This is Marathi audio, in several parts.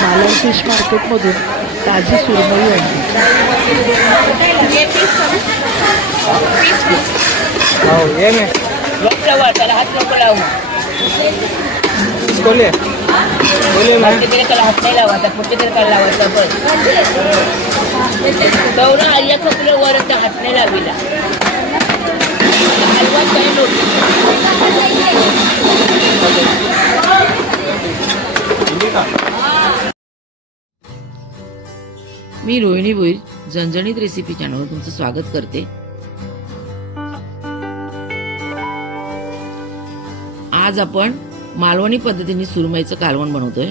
मालवण फिश मार्केटमधून ताजी सुरमई आणली. त्याला हात नको लावू. त्याला हात नाही लावायचा, पुढच्या तरी काल लावायचा. बस गौरव आल्या खपलं वर हात नाही लाविला. हलवा काही मी रोहिणी भोईर झणझणीत रेसिपी चॅनलवर तुमचं स्वागत करते. आज आपण मालवणी पद्धतीने सुरमईचं कालवण बनवतोय.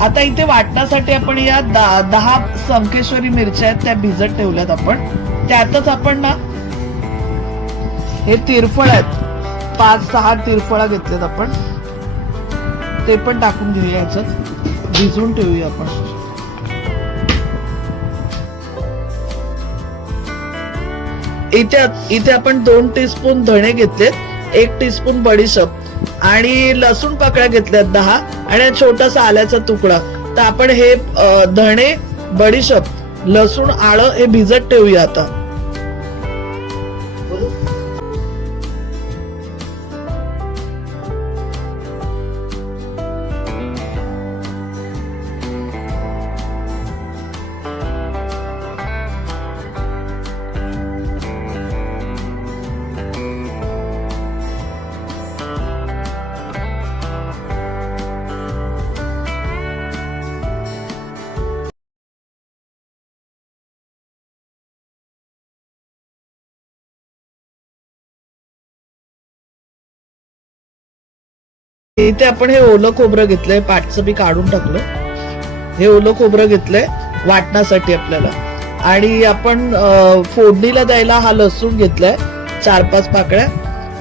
आता इथे वाटण्यासाठी आपण या 10 संकेश्वरी मिरच्या आहेत त्या भिजत ठेवल्यात आपण. त्यातच आपण ना हे तिरफळ आहेत, 5-6 तिरफळा घेतलेत आपण, ते पण टाकून घेऊया, याच्यात भिजवून ठेवूया आपण. इथे आपण 2 टीस्पून धणे घेतलेत, 1 टीस्पून बडीशेप आणि लसूण पाकळ्या घेतल्यात 10 आणि छोटासा आल्याचा तुकडा. तर आपण हे धणे, बडीशेप, लसूण, आलं हे भिजत ठेवूया आता. इथे आपण हे ओलं खोबरं घेतलंय, पाटचं बी काढून टाकलं. हे ओलं खोबरं घेतलंय वाटण्यासाठी आपल्याला. आणि आपण फोडणीला द्यायला हा लसूण घेतलाय 4-5 पाकळ्या.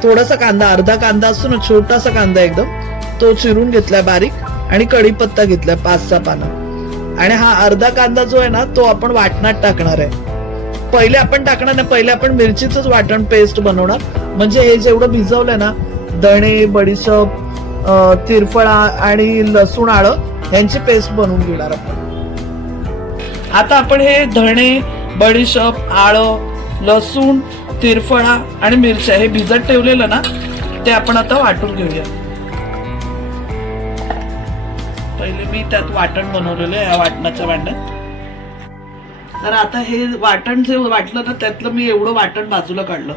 थोडासा कांदा, अर्धा कांदा असतो ना, छोटासा कांदा एकदम, तो चिरून घेतलाय बारीक. आणि कढीपत्ता घेतलाय 5-6 पानं. आणि हा अर्धा कांदा जो आहे ना, तो आपण वाटणात टाकणार आहे. पहिले आपण टाकणार नाही, पहिले आपण मिरचीच वाटण पेस्ट बनवणार. म्हणजे हे जेवढं भिजवलंय ना, धणे, बडीशेप, तिरफळा आणि लसूण, आलं यांची पेस्ट बनवून घेणार आपण. आता आपण हे धणे, बडीशेप, आलं, लसूण, तिरफळा आणि मिरच्या हे भिजत ठेवलेलं ना, ते आपण आता वाटून घेऊया. पहिले मी त्यात वाटण बनवलेलं आहे या वाटणाच्या भांड्यात. तर आता हे वाटण जे वाटलं ना, त्यातलं मी एवढं वाटण बाजूला काढलं.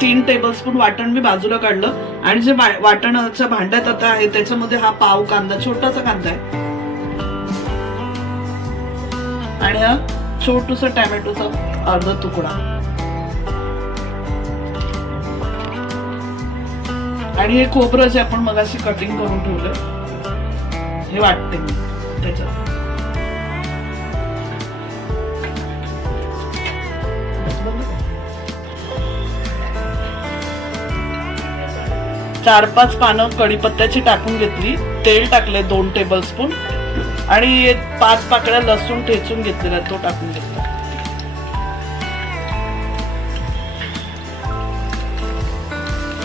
3 टेबलस्पून वाटण मी बाजूला काढलं. आणि जे वाटणाच्या भांड्यात आता आहे त्याच्यामध्ये हा पाव कांदा, छोटासा कांदा आहे, आणि हा छोटूसा टॅमॅटोचा अर्धा तुकडा, आणि हे खोबरं जे आपण मगाशी कटिंग करून ठेवलं हे वाटते मी त्याच्यात. 4-5 पानं कढीपत्त्याची टाकून घेतली. तेल टाकले 2 टेबलस्पून आणि 5 पाकळ्या लसूण ठेचून घेतलेला तो टाकून घेतला.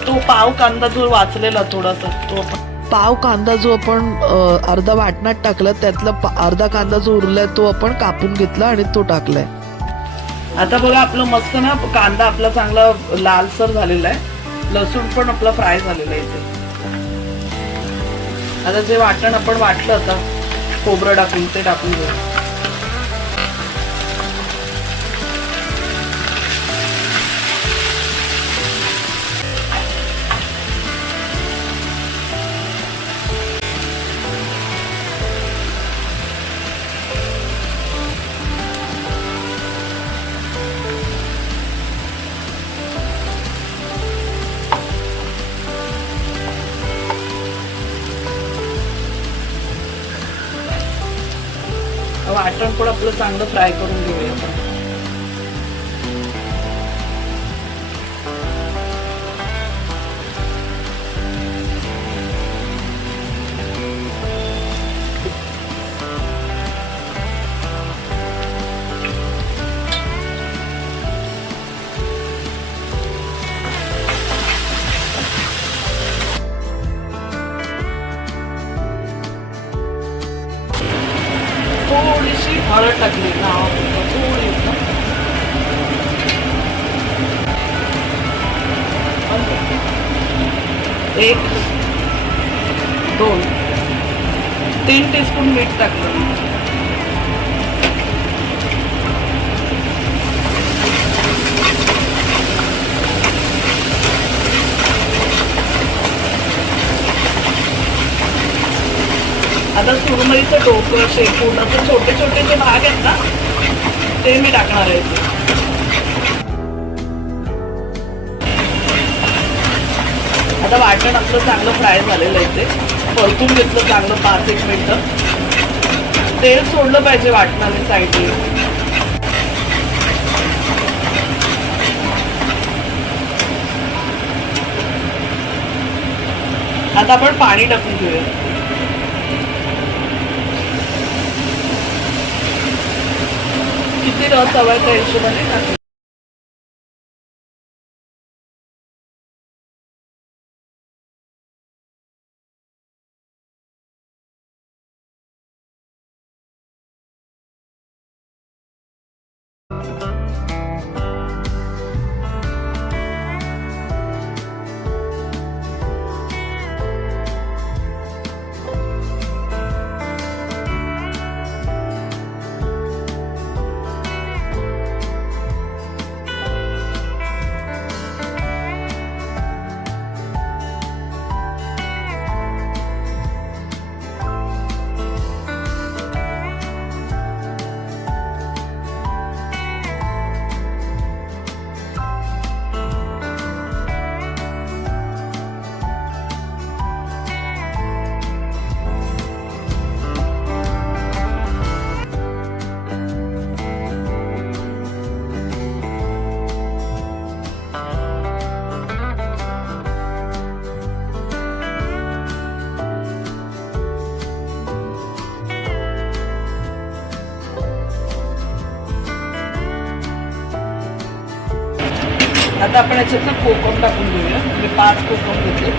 तो पाव कांदा जो वाचलेला थोडासा, तो पाव कांदा जो आपण अर्धा वाटणात टाकला, त्यातला अर्धा कांदा जो उरलाय तो आपण कापून घेतला आणि तो टाकलाय. आता बघा आपलं मस्त ना कांदा आपला चांगला लालसर झालेला आहे. लसूण पण आपला फ्राय झालेला आहे इथे. आता जे वाटण आपण वाटलं आता खोबरं टाकून ते टाकून घेऊ. वाटण पण आपलं चांगलं फ्राय करून घेऊया आपण. हळद टाकली ना थोडी एक 2-3 टीस्पून मीठ टाकलं. आता सुरमईचं डोकं शेपूटाचे छोटे छोटे जे भाग आहेत ना ते मी टाकणार आहे. आता वाटण आपलं चांगलं फ्राय झालेलं आहे ते परतून घेतलं चांगलं 5-1 मिनिटं. तेल सोडलं पाहिजे वाटणाने साईडला. आता आपण पाणी टाकून घेऊया. किती रस हवाय त्या हिशोबाने टाकू. आता आपण याच्यात कोकम टाकून घेऊया. मी 5 कोकम घेतले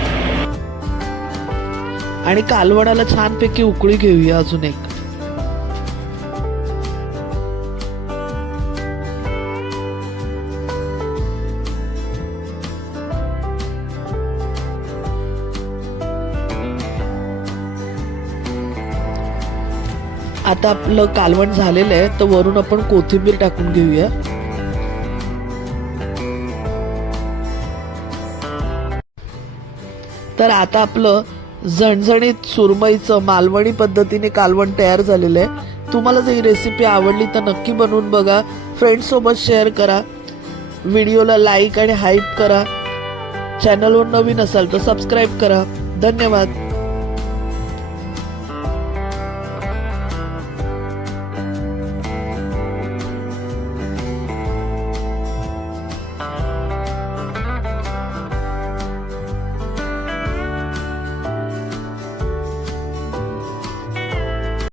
आणि कालवणाला छानपैकी उकळी घेऊया अजून एक. आता आपलं कालवण झालेलं आहे तर वरून आपण कोथिंबीर टाकून घेऊया. तर आता आपलं झणझणीत सुरमईचं मालवणी पद्धतीने कालवण तयार झालेलं आहे. तुम्हाला जर ही रेसिपी आवडली तर नक्की बनवून बघा. फ्रेंड्ससोबत शेअर करा. व्हिडिओला लाईक आणि हाईप करा. चॅनलवर नवीन असाल तर सबस्क्राईब करा. धन्यवाद.